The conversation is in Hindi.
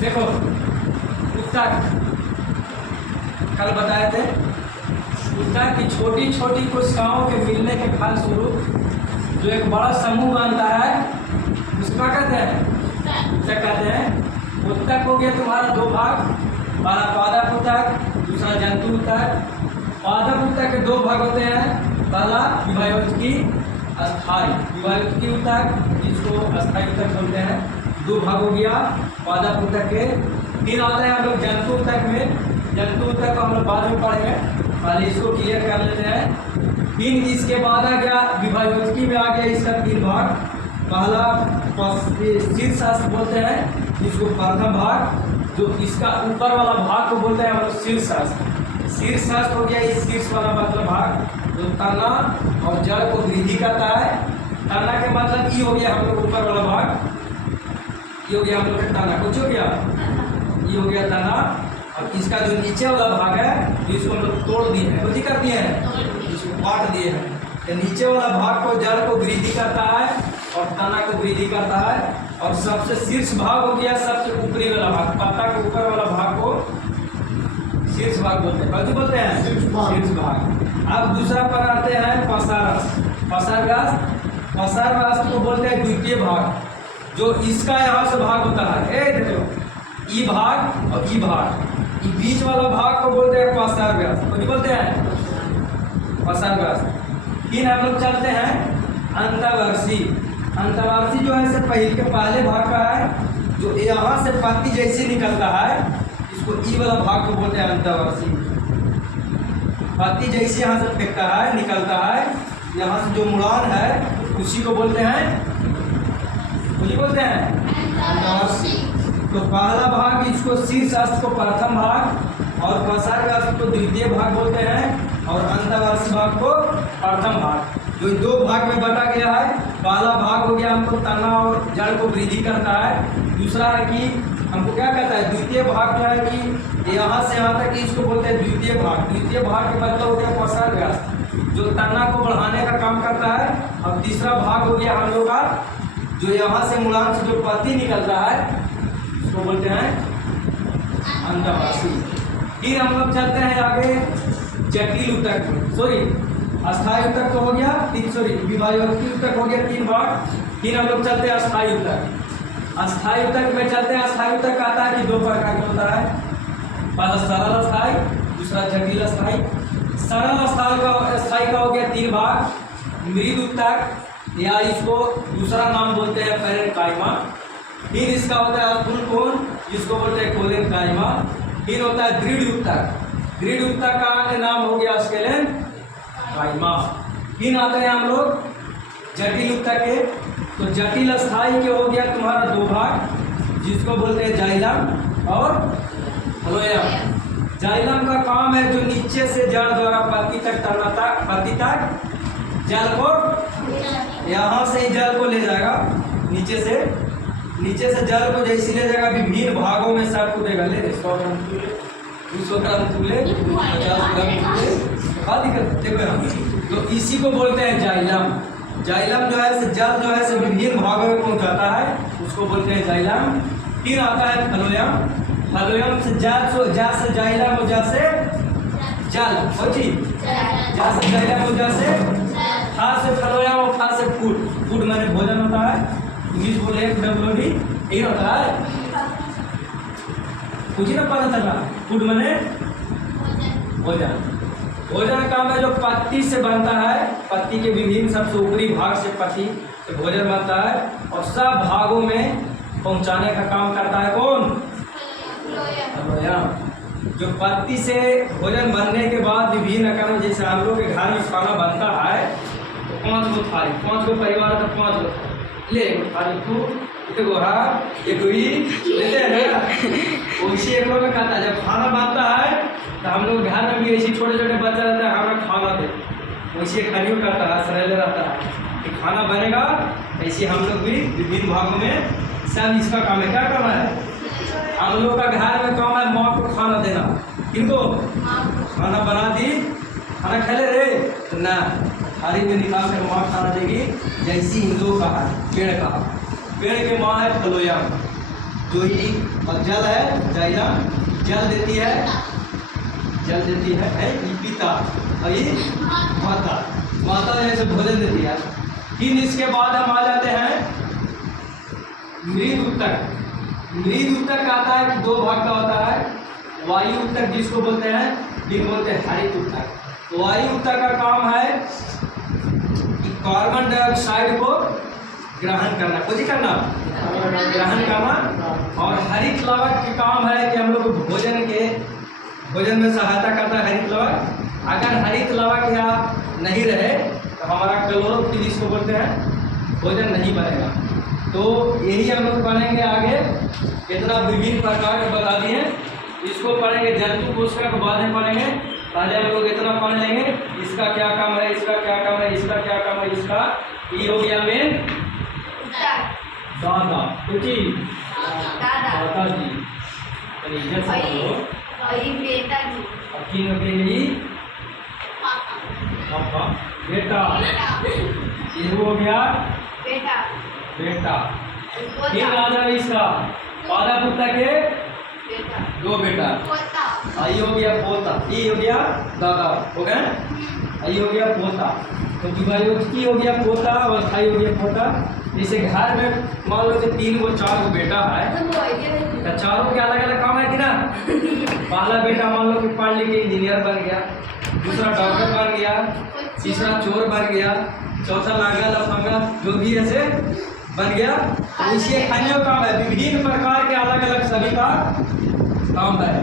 देखो उत्तक कल बताए थे, उत्तक की छोटी छोटी कोशिकाओं के मिलने के फलस्वरूप जो एक बड़ा समूह बनता है उसको क्या कहते हैं? उत्तक कहते हैं। उत्तक हो गया तुम्हारा दो भाग, पहला पादप उत्तक, दूसरा जंतु उत्तक। पादप उत्तक के दो भाग होते हैं, पहला विभाजकी अस्थायी विभाजकी उत्तक, जिसको अस्थायी उत्तक बोलते हैं, दो भाग हो गया पादप उत्तक के। फिर आते हैं हम लोग जंतु उत्तक में। जंतु उत्तक को हम लोग बाद में पढ़ेंगे, पहले इसको क्लियर कर लेते हैं। फिर इसके बाद आ गया विभाजकी में, आ गया इसका तीन भाग। पहला शीर्षास्त्र बोलते हैं, जिसको प्रथम भाग, जो इसका ऊपर वाला भाग को बोलते हैं हम लोग शीर्षास्त्र। शीर्षास्त्र हो गया इस शीर्ष वाला मतलब भाग जो तना और जड़ को वृद्धि करता है। तना के मतलब ये हो गया हम लोग ऊपर वाला भाग, ये हो गया हम लोग का तना, कुछ हो गया ये हो गया तना। और इसका जो नीचे वाला भाग है इसको हम लोग तोड़ दिए हैं, कुछ कर दिए हैं, इसको काट दिए हैं। तो नीचे वाला भाग को जड़ को वृद्धि करता है और तना को वृद्धि करता है। और सबसे शीर्ष भाग हो गया सबसे ऊपरी वाला भाग, पत्ता के ऊपर वाला भाग को शीर्ष भाग बोलते हैं। कौन बोलते हैं? शीर्ष भाग। अब दूसरा पर आते हैं पसारस। पसारस को बोलते हैं द्वितीय भाग, जो इसका यहाँ से भाग होता है, देखो ई भाग और ई भाग, ये बीच वाला भाग को बोलते हैं पसारव्यास। कौन बोलते हैं? पसारव्यास। फिर हम लोग चलते हैं अंतवर्षी। अंतवर्षी जो है से पहले भाग का है, जो यहाँ से पत्ती जैसे निकलता है, इसको ई वाला भाग को बोलते हैं अंतवर्षी। पत्ती जैसे यहाँ से फेंकता है, निकलता है, यहाँ से जो मुड़ान है उसी को बोलते हैं, उसी बोलते हैं अंतवर्षी। तो पहला भाग इसको शीर्षास्त्र को प्रथम भाग और पसारव्यास को द्वितीय भाग बोलते हैं, और अंतवर्षी भाग को प्रथम भाग। जो दो भाग में बटा गया है, पहला भाग हो गया हमको तना और जड़ को वृद्धि करता है। दूसरा है कि हमको क्या कहता है, द्वितीय भाग जो है कि यहाँ से यहाँ तक इसको बोलते हैं द्वितीय भाग। द्वितीय भाग के मतलब हो गया पसारव्यास, जो तना को बढ़ाने का काम करता है। और तीसरा भाग हो गया हम लोग का, जो यहाँ से मुड़ान से जो पत्ती निकलता है उसको बोलते हैं अंतवर्षी। फिर हम लोग चलते हैं आगे जटिल उत्तक, अस्थायी उत्तक तो हो गया विभाजकी उत्तक हो गया तीन भाग। फिर हम लोग चलते हैं अस्थायी उत्तक। अस्थायी उत्तक में चलते हैं। अस्थायी उत्तक आता है कि दो प्रकार का होता है, पहला सरल अस्थायी, दूसरा जटिल अस्थायी। सरल अस्थायी का हो गया तीन भाग, मृद उत्तक या इसको दूसरा नाम बोलते हैं पैरेन्काइमा। फिर इसका होता है अस्थूल कोण, जिसको बोलते हैं कोलेनकाइमा। फिर होता है दृढ़ उत्तक। दृढ़ उत्तक का अन्य नाम हो गया स्केलेनकाइमा। फिर आते हैं हम लोग जटिल उत्तक के। तो जटिल अस्थायी के हो गया तुम्हारा दो भाग, जिसको बोलते हैं जाइलम और फ्लोएम। जाइलम का काम है जो नीचे से जड़ द्वारा पत्ती तक पत्ती तक जल को, यहाँ से ही जल को ले जाएगा, नीचे से जल को जैसे ले जाएगा विभिन्न भागों में सबको देगा। ले 100 ग्राम तूले, 200 ग्राम तूले, 50 ग्राम तूले, दिक्कत देखो यहाँ। तो इसी को बोलते हैं जाइलम। जाइलम जो है जल जो है विभिन्न भागों में पहुँचाता है, उसको बोलते हैं जाइलम। फिर आता है फ्लोएम। फ्लोएम से जा से जाइलम हो, जा से जल हो जी, जा से जाइलम हो, जा से फा से फ्लोएम और फा से फूड। फूड माने भोजन होता है, इंग्लिश बोले WOD, यही होता है, कुछ ना पता चला। फूड माने भोजन। भोजन का में जो पत्ती से बनता है, पत्ती के विभिन्न सबसे ऊपरी भाग से पत्ती से भोजन बनता है और सब भागों में पहुंचाने का काम करता है कौन? फ्लोएम। जो पत्ती से भोजन बनने के बाद विभिन्न आकार में, जैसे हम लोग के घर में खाना बनता है तो 5 गो थाली, 5 गो परिवार तो 5 गो ले, थाली तू देखो, हाँ एक लेते हैं ना, उसी एक में खाता है। जब खाना बनता है तो हम लोग घर में भी ऐसे छोटे छोटे बच्चा रहता है, हमारा खाना दे, वैसे खानियों करता है, सरल रहता है कि खाना बनेगा। ऐसे हम लोग भी विभिन्न भागों में सब इसका काम है। क्या काम है? हम लोग का घर में काम है माँ को खाना देना। किनको? खाना बना दी, खाना खेले रे ना, थाली में निकाल कर माँ खाना देगी। जैसी हिंदुओं का है पेड़ का, पेड़ के माँ है फ्लोएम। जो ई और जल है जाइला जल देती है ई पिता और ये माता जैसे भोजन देती है। फिर इसके बाद हम आ जाते हैं मृद उत्तक आता है कि दो भाग का होता है। वायु उत्तक जिसको बोलते हैं, फिर बोलते हैं हरित उत्तक। तो वायु उत्तक का काम है कि कार्बन डाइऑक्साइड को ग्रहण करना, कुछ करना ग्रहण करना। और हरित लवक का काम है कि हम लोग भोजन में सहायता करता है हरित लवक। अगर हरित लवक या नहीं रहे तो हमारा क्लोरोफिल जिसको बोलते हैं भोजन नहीं बनेगा। तो यही हम लोग पढ़ेंगे आगे, कितना विभिन्न प्रकार के बता दिए। इसको पढ़ेंगे जंतु कोशिका को बाद में पढ़ेंगे। पहले हम लोग इतना पढ़ लेंगे, इसका क्या काम है, इसका क्या काम है, इसका क्या काम है। इसका ये हो गया मेन दादा, दादाजी, पापा, बेटा, ये हो गया बेटा। फिर दादा इसका पादा पुत्र के दो बेटा, आई हो गया पोता, ये हो गया दादा, हो गया आई हो गया पोता। तो की हो गया पोता और थाई हो गया पोता। जैसे घर में मान लो कि 3 गो 4 गो बेटा है तो चारों के अलग अलग काम है कि ना। पहला बेटा मान लो कि पढ़ लिख के इंजीनियर बन गया, दूसरा डॉक्टर बन गया, तीसरा चोर बन गया, चौथा लांगा लफंगा जो भी ऐसे बन गया। तो इसे खाने का काम है, विभिन्न प्रकार के अलग अलग सभी का काम है।